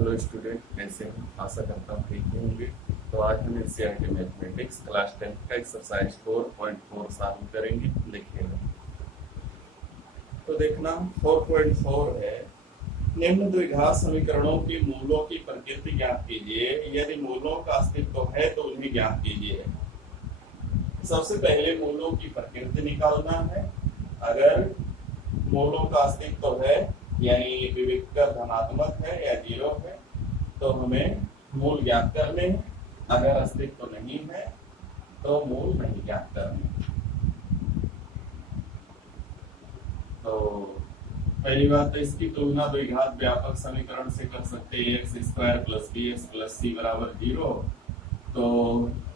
Hello student, कैसे हैं? आशा करता हूँ ठीक ही होंगे। तो आज हम एनसीईआरटी मैथमेटिक्स क्लास 10 का एक्सरसाइज 4.4 सॉल्व करेंगे। देखिएगा। तो देखना 4.4 है, निम्न द्विघात समीकरणों के मूलों की प्रकृति ज्ञात कीजिए। यदि मूलों का अस्तित्व है तो उन्हें ज्ञात कीजिए। सबसे पहले मूलों की प्रकृति निकालना है। अगर मूलों का अस्तित्व है यानी विविक्तर धनात्मक है या जीरो है तो हमें मूल ज्ञात करने हैं। अगर अस्तित्व नहीं है तो मूल नहीं ज्ञात करने। तो पहली बात तो इसकी तुलना द्विघात व्यापक समीकरण से कर सकते हैं। X square plus B X plus C बराबर 0। तो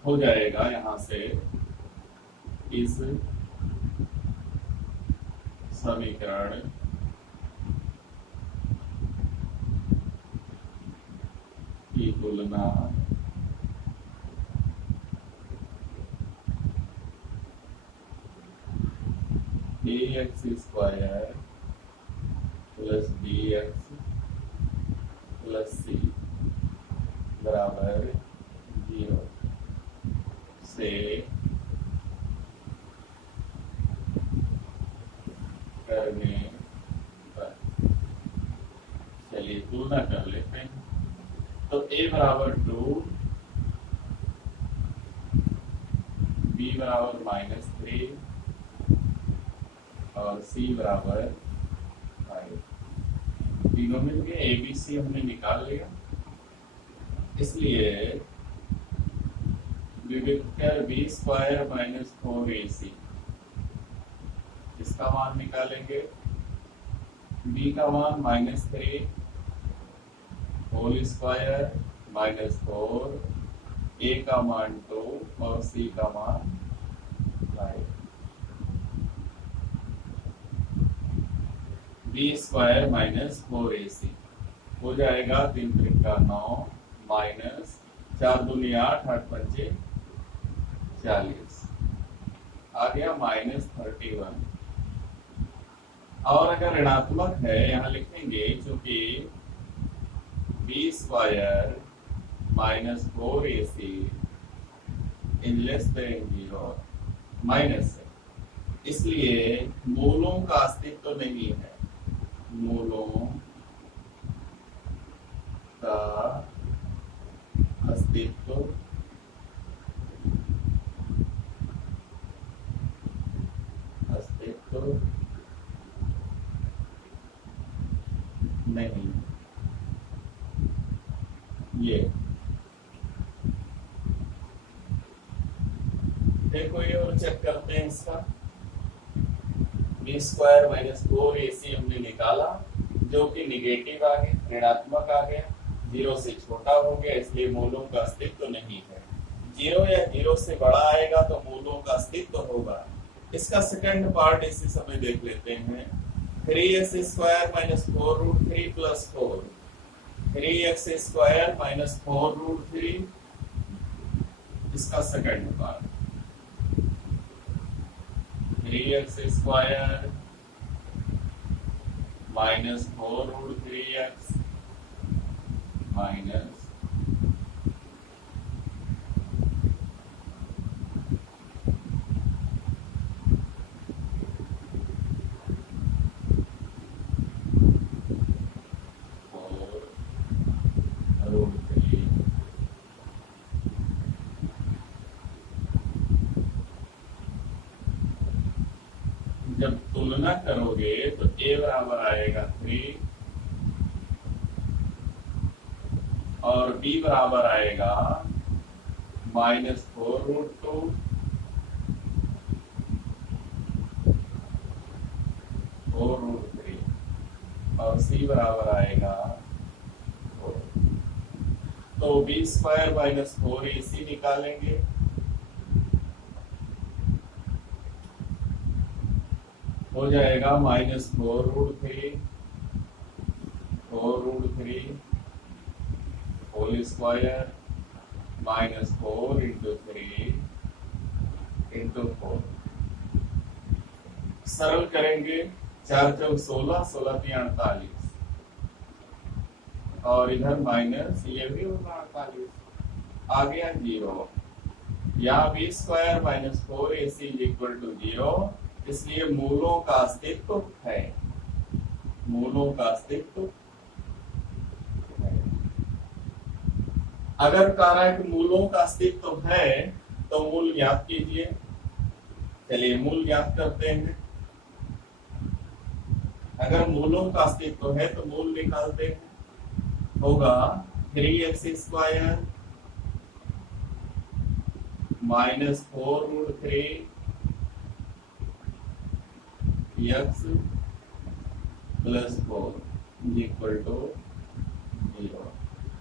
हो जाएगा यहाँ से इस समीकरण की तुलना ax square plus B X plus C बराबर 0 से करने पर। चलिए तुलना कर लेते हैं। तो a बराबर 2, b बराबर -3 और c बराबर 5। तीनों मिल गए, ए बी सी हमने निकाल लिया। इसलिए विविक्तर बी स्क्वायर -4ac इसका मान निकालेंगे। b का मान -3 होल स्क्वायर -4, a का मान 2 और c का मान 5। बी स्क्वायर -4ac हो जाएगा 3 त्रिका 9 माइनस 4 दूनी 8, 8 पंचे 40 आ गया -31। और अगर ऋणात्मक है यहाँ लिखेंगे क्योंकि B square -4ac is less than 0 minus है, इसलिए मूलों का अस्तित्व नहीं है। मूलों का अस्तित्व नहीं। ये देखो, ये और चेक करते हैं इसका। बी स्क्वायर -4ac हमने निकाला जो कि निगेटिव आ गया, ऋणात्मक आ गया, 0 से छोटा हो गया, इसलिए मूलों का अस्तित्व नहीं है। 0 या 0 से बड़ा आएगा तो मूलों का अस्तित्व होगा। इसका सेकंड पार्ट इसी समय देख लेते हैं। 3x square -4√3 plus 4, 3x square -4√3 इसका second part. 3x square -4√3x minus 4√3। जब तुलना करोगे तो a बराबर आएगा 3 और b बराबर आएगा -4√2 4√3 और c बराबर आएगा 4। तो b स्क्वायर -4ac निकालेंगे। हो जाएगा -4√3 होल स्क्वायर -4 × 3 × 4। सरल करेंगे, 4 × 16, 16 × 48, और इधर माइनस, ये भी होगा 48, आ गया 0। या B square minus 4ac is equal to 0, इसलिए मूलों का अस्तित्व है, मूलों का अस्तित्व है। अगर कह रहा है कि मूलों का अस्तित्व है तो मूल ज्ञात कीजिए। चलिए मूल ज्ञात करते हैं। अगर मूलों का अस्तित्व है तो मूल निकालते हैं। होगा 3x square minus 4√3 x plus 4 equal to 0।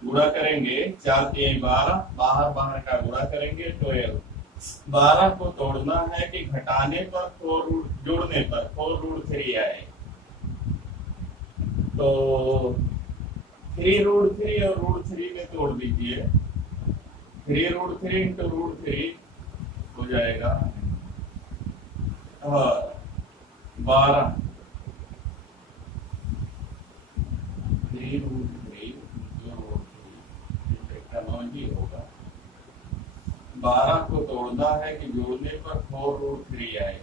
गुणा करेंगे 4 3 12, बाहर बाहर का गुणा करेंगे 12। 12 को तोड़ना है कि घटाने पर 4 जोड़ने पर 4√3 आए, तो 3√3 और √3 में तोड़ दीजिए। 3√3 इंटू √3 हो जाएगा 12। 3√3 टेक्नोलॉजी होगा। 12 को तोड़ना है कि जोड़ने पर 4√3 आए।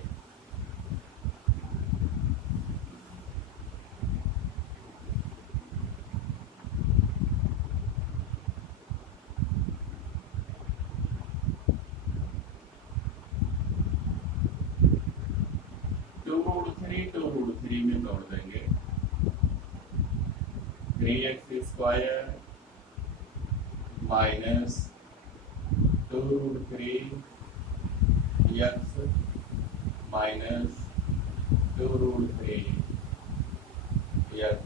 टू रूट थ्री में तोड़ देंगे। 3x square minus 2√3 x minus 2√3 x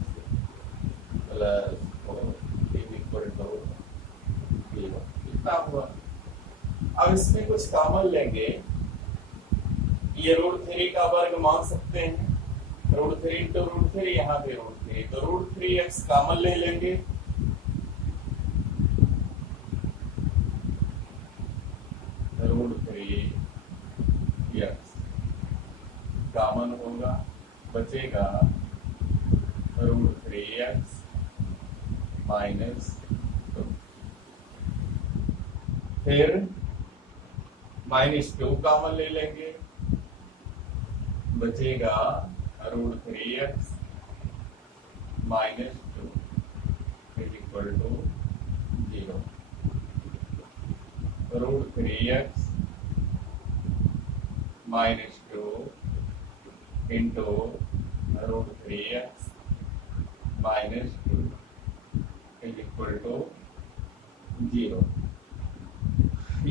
plus 4 is equal to 0। कितना हुआ? अब इसमें कुछ कॉमन लेंगे। ये √3 का वर्ग मान सकते हैं। √3 इंटू √3, यहाँ पे √3, तो √3x कॉमन ले लेंगे। √3x कॉमन होगा, बचेगा √3x माइनस 2। फिर -2 कॉमन ले लेंगे, बचेगा √3x minus 2 is equal to 0। √3x minus 2 into √3x minus 2 is equal to 0।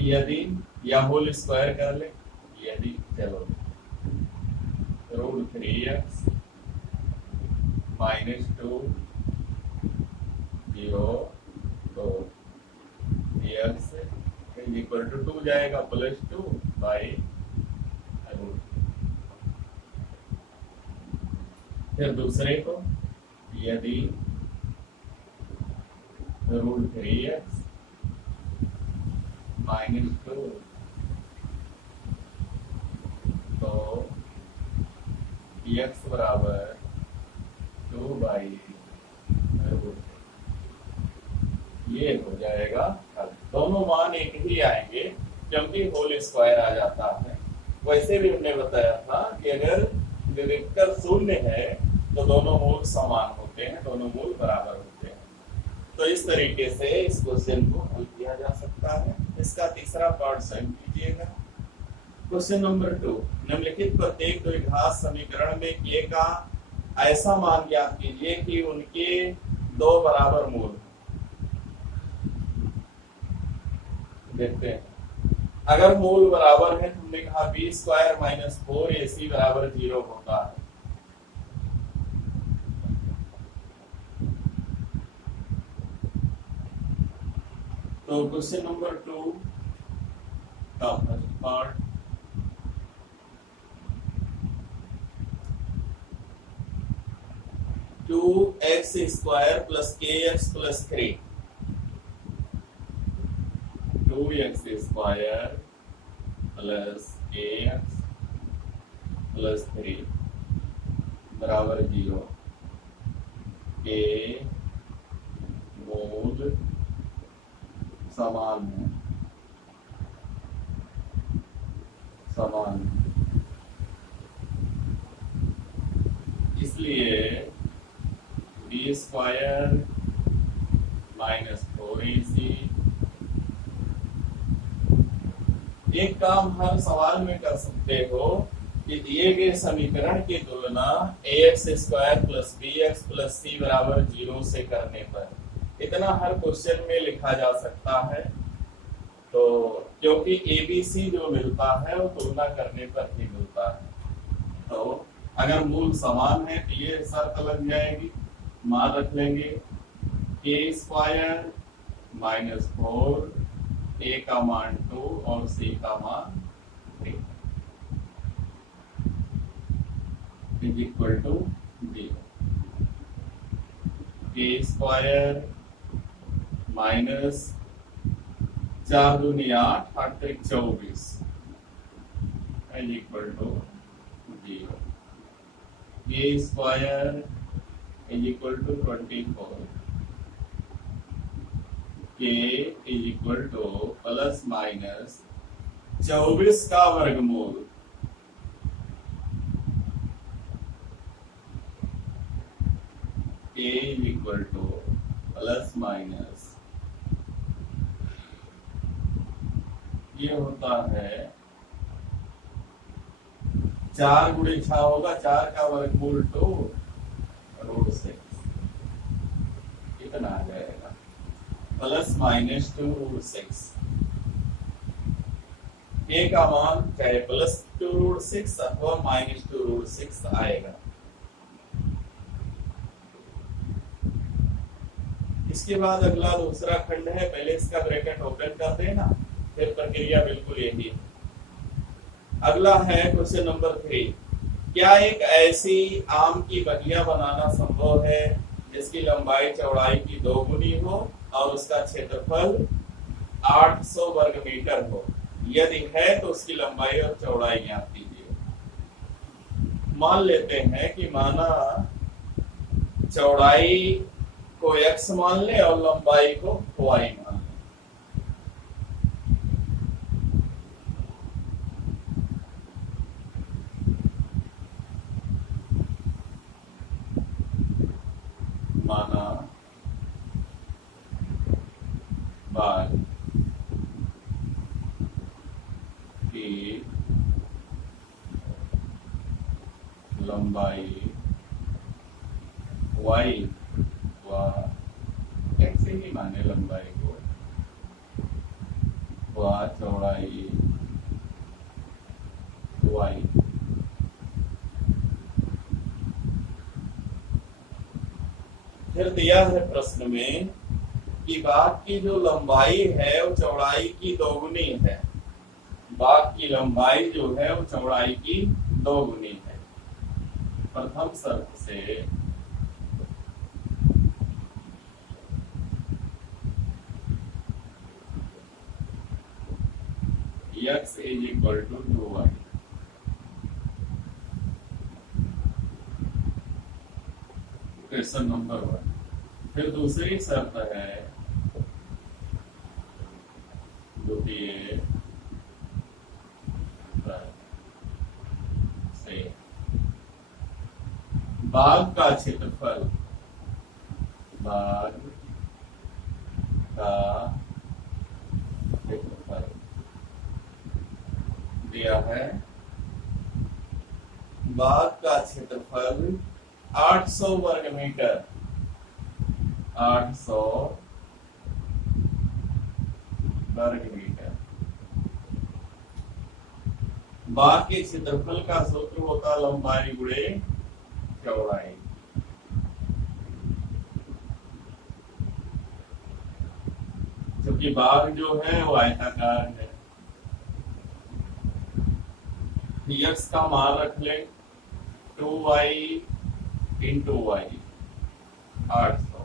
यदि या होल स्क्वायर कर ले, यदि चलो √3x माइनस 2 0 तो x इज इक्वल टू 2 जाएगा प्लस 2 बाई √। फिर दूसरे को यदि √3x माइनस 2 तो x बराबर 2 बाई √। ये हो जाएगा। दोनों मान एक ही आएंगे क्योंकि होल स्क्वायर आ जाता है। वैसे भी हमने बताया था कि अगर विविक्तर शून्य है तो दोनों मूल समान होते हैं, दोनों मूल बराबर होते हैं। तो इस तरीके से इस क्वेश्चन को हल किया जा सकता है। इसका तीसरा पार्ट स्वयं कीजिएगा। क्वेश्चन नंबर 2, निम्नलिखित प्रत्येक द्विघात समीकरण में k का ऐसा मान ज्ञात कीजिए कि उनके 2 बराबर मूल। देखते हैं। अगर मूल बराबर है तो हमने कहा बी स्क्वायर माइनस 4ac बराबर 0 होता है। तो क्वेश्चन नंबर 2 का first part, two X square plus K X plus 3, 2x square plus K X plus 3 बराबर 0। के वर्गमूल समान है, समान है। इसलिए बी स्क्वायर माइनस 4ac। एक काम हर सवाल में कर सकते हो कि दिए गए समीकरण की तुलना ax square plus B X plus C बराबर 0 से करने पर, इतना हर क्वेश्चन में लिखा जा सकता है। तो क्योंकि एबीसी जो मिलता है वो तुलना करने पर ही मिलता है। तो अगर मूल समान है तो ये शर्त लग जाएगी, मान रख लेंगे के स्क्वायर माइनस 4, ए का मान 2 और सी का मान 3 इज इक्वल टू 0। के स्क्वायर माइनस 4 दूनी 8, 8 त्रिक 24 इज इक्वल टू 0। के स्क्वायर इज इक्वल टू 24, के is equal two plus minus 24 का वर्गमूल, के is equal two plus minus, ये होता है 4 गुणे 6 होगा, 4 का वर्गमूल 2 √6, कितना आ जाएगा प्लस माइनस 2 √6। ए का मान चाहे प्लस 2 √6 अथवा माइनस 2 √6 आएगा। इसके बाद अगला दूसरा खंड है, पहले इसका ब्रैकेट ओपन कर देना, फिर प्रक्रिया बिल्कुल यही है। अगला है क्वेश्चन नंबर 3। क्या एक ऐसी आम की बगिया बनाना संभव है जिसकी लंबाई चौड़ाई की 2 गुनी हो और उसका क्षेत्रफल 800 वर्ग मीटर हो? यदि है तो उसकी लंबाई और चौड़ाई ज्ञात कीजिए। मान लेते हैं कि माना चौड़ाई को x मान ले और लंबाई को y मान ले। माना बार की लंबाई y व x ही माने लंबाई को, व चौड़ाई y। फिर दिया है प्रश्न में कि बाग की जो लंबाई है वो चौड़ाई की 2 गुनी है। बाग की लंबाई जो है वो चौड़ाई की 2 गुनी है। प्रथम शर्त से x is equal to 2y। Question number 1। फिर दूसरी शर्त है द्वितीय से बाग का क्षेत्रफल, बाग का क्षेत्रफल दिया है। बाग का क्षेत्रफल 800 वर्ग मीटर, 800 वर्ग मीटर। बाग के क्षेत्रफल का सूत्र होता लंबाई गुणे चौड़ाई। क्योंकि बाग जो है वो आयताकार है, x का मान रख ले 2y into y 800,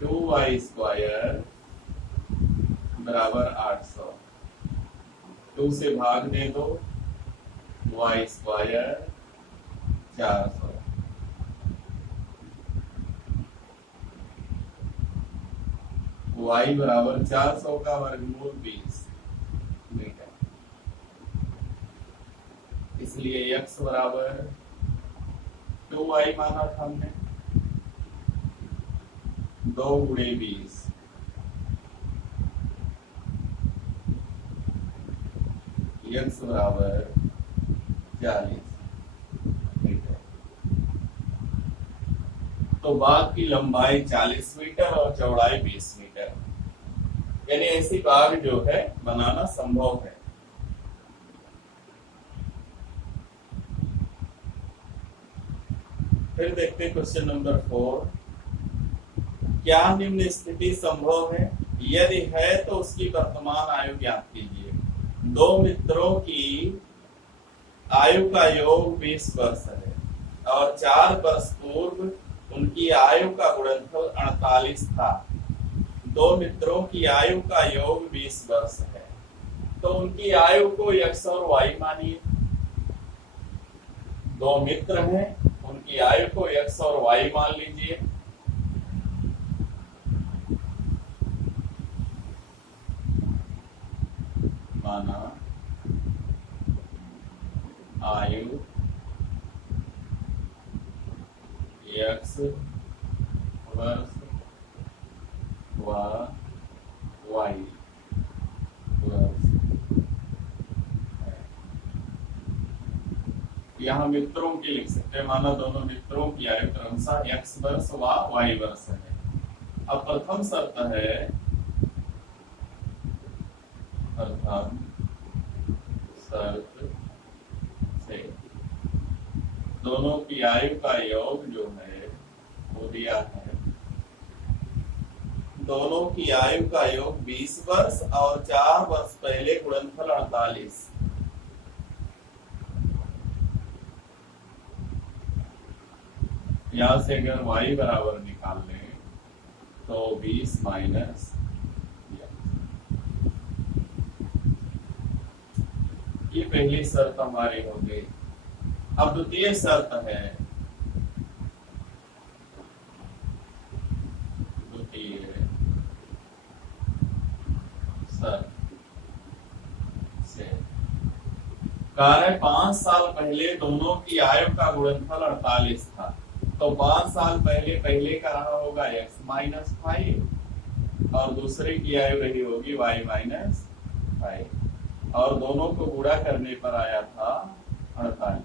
2y square बराबर 800, 2 से भाग दे दो, y स्क्वायर 400, y बराबर 400 का वर्गमूल 20 मीटर, इसलिए x बराबर 2y माना था हमने, 2 गुणे 20, x बराबर 40 मीटर। तो बाग की लंबाई 40 मीटर और चौड़ाई 20 मीटर, यानी ऐसी बाग जो है बनाना संभव है। फिर देखते क्वेश्चन नंबर 4, क्या निम्न स्थिति संभव है? यदि है तो उसकी वर्तमान आयु ज्ञात कीजिए। दो मित्रों की आयु का योग 20 वर्ष है और 4 वर्ष पूर्व उनकी आयु का गुणनफल 48 था। दो मित्रों की आयु का योग 20 वर्ष है, तो उनकी आयु को x और y मानिए। दो मित्र हैं, उनकी आयु को x और y मान लीजिए। माना आयु x वर्ष व y वर्ष है। यहाँ मित्रों की लिख सकते हैं, माना दोनों मित्रों की आयु क्रमशः x वर्ष व y वर्ष है। अब प्रथम शर्त है, प्रथम शर्त से दोनों की आयु का योग जो है वो दिया है। दोनों की आयु का योग 20 वर्ष और 4 वर्ष पहले गुणनफल 48। यहां से अगर y बराबर निकाल लें तो 20 माइनस, ये पहली शर्त हमारी हो गई। अब द्वितीय शर्त है, द्वितीय शर्त से कार्य 5 साल पहले दोनों की आयु का गुणनफल 48 था, तो 5 साल पहले का रहा होगा x माइनस 5 और दूसरे की आयु रही होगी y माइनस 5 और दोनों को गुणा करने पर आया था 48।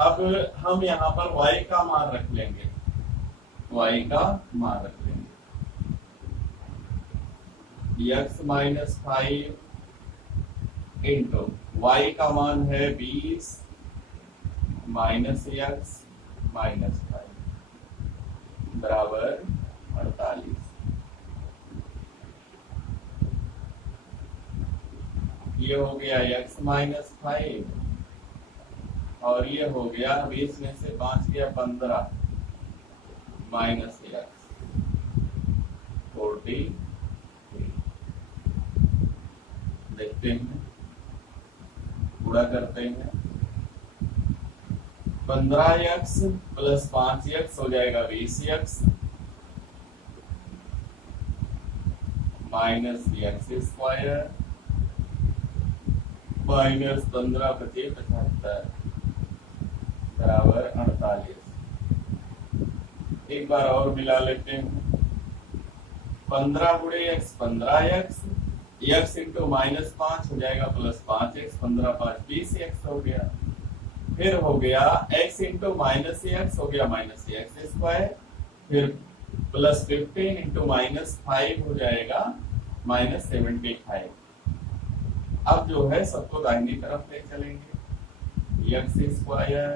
अब हम यहाँ पर y का मान रख लेंगे, y का मान रख लेंगे। x माइनस 5 इंटू y का मान है 20 माइनस x माइनस 5 बराबर 48। ये हो गया x माइनस 5 और ये हो गया 20 में से 5 गया 15 माइनस x 40। देखते हैं, पूरा करते हैं। 15x प्लस 5x हो जाएगा 20x minus x square minus 15 × 75 बराबर 48। एक बार और मिला लेते हैं। 15 गुणे x 15x, x into minus 5 हो जाएगा प्लस 5x, 15 5 20x हो गया। फिर हो गया x इंटू माइनस x हो गया माइनस x स्क्वायर, फिर प्लस 15 इंटू माइनस 5 हो जाएगा माइनस 75। अब जो है सबको दाहिनी तरफ ले चलेंगे, x स्क्वायर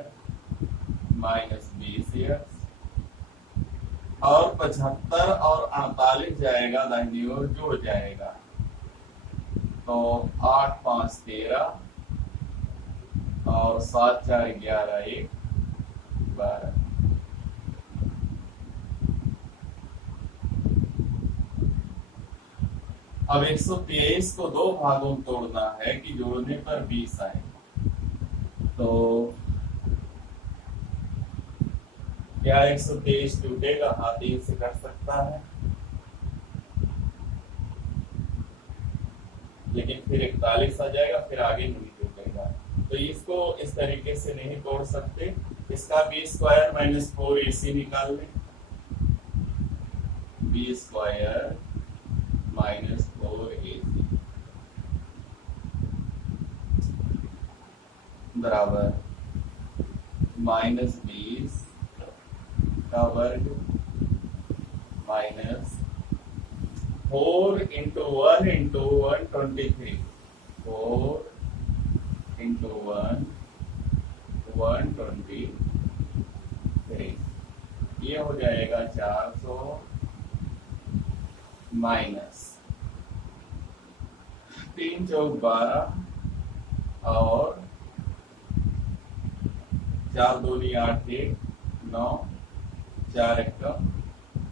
माइनस 20x और 75 और 48 जाएगा दाहिनी ओर, जुड़ जाएगा तो 8 5 13 और 7 4 11 1 12। अब 123 को 2 भागों में तोड़ना है कि जोड़ने पर 20 आए, तो क्या 123 टूटेगा? हाँ, 3 से कट सकता है, लेकिन फिर 41 आ जाएगा, फिर आगे नहीं टूटेगा। तो इसको इस तरीके से नहीं तोड़ सकते। इसका बी स्क्वायर माइनस 4ac निकाल लें। बी स्क्वायर माइनस 4ac बराबर -20 का वर्ग माइनस 4 इंटू 1 इंटू 123, 4 इंटू 1 123, ये हो जाएगा 400 माइनस 3 चौक 12 और 4 दूनी 8 1 9 4 1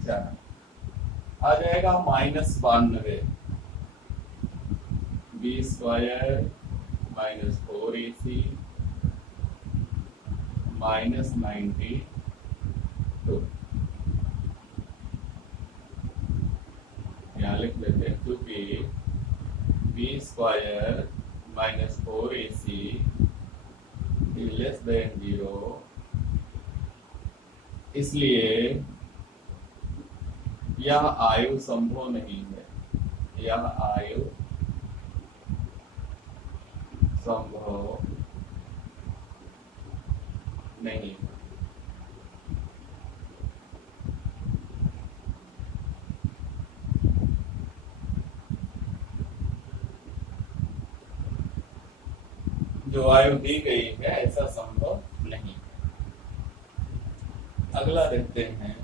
4 आ जाएगा -92। B square minus 4ac minus 92। यहाँ लिख लेते हैं, क्योंकि B square minus 4ac less than 0, इसलिए यह आयु संभव नहीं है। यह आयु संभव नहीं है। जो आयु दी गई है ऐसा संभव नहीं है। अगला देखते हैं,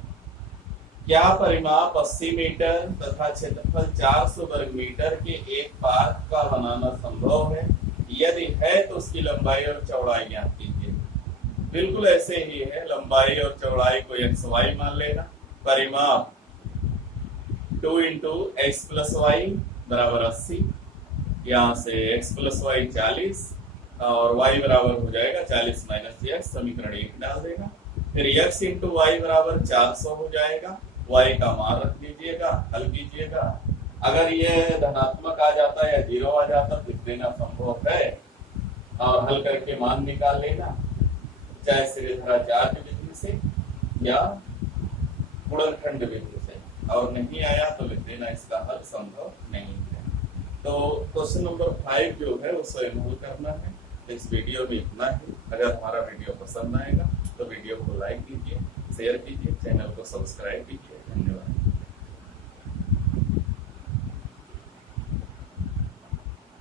क्या परिमाप 80 मीटर तथा क्षेत्रफल 400 वर्ग मीटर के एक पार्क का बनाना संभव है? यदि है तो उसकी लंबाई और चौड़ाई ज्ञात कीजिए। बिल्कुल ऐसे ही है, लंबाई और चौड़ाई को xy मान लेना। परिमाप 2 इंटू एक्स प्लस वाई बराबर 80, यहाँ से x प्लस वाई 40 और y बराबर हो जाएगा 40 माइनस x, समीकरण 1 डाल देगा। फिर x इंटू वाई बराबर 400 हो जाएगा। y का मान रख दीजिएगा, हल कीजिएगा। अगर ये धनात्मक आ जाता या 0 आ जाता तो देना संभव है, और हल करके मान निकाल लेना, चाहे श्रीधराचार्य विधि से या गुणनखंड विधि से, और नहीं आया तो लिख देना इसका हल संभव नहीं है। तो क्वेश्चन नंबर 5 जो है वो स्वयं हल करना है। इस वीडियो में इतना ही। अगर हमारा वीडियो पसंद आएगा तो वीडियो को लाइक कीजिए, शेयर कीजिए, चैनल को सब्सक्राइब कीजिए। धन्यवाद।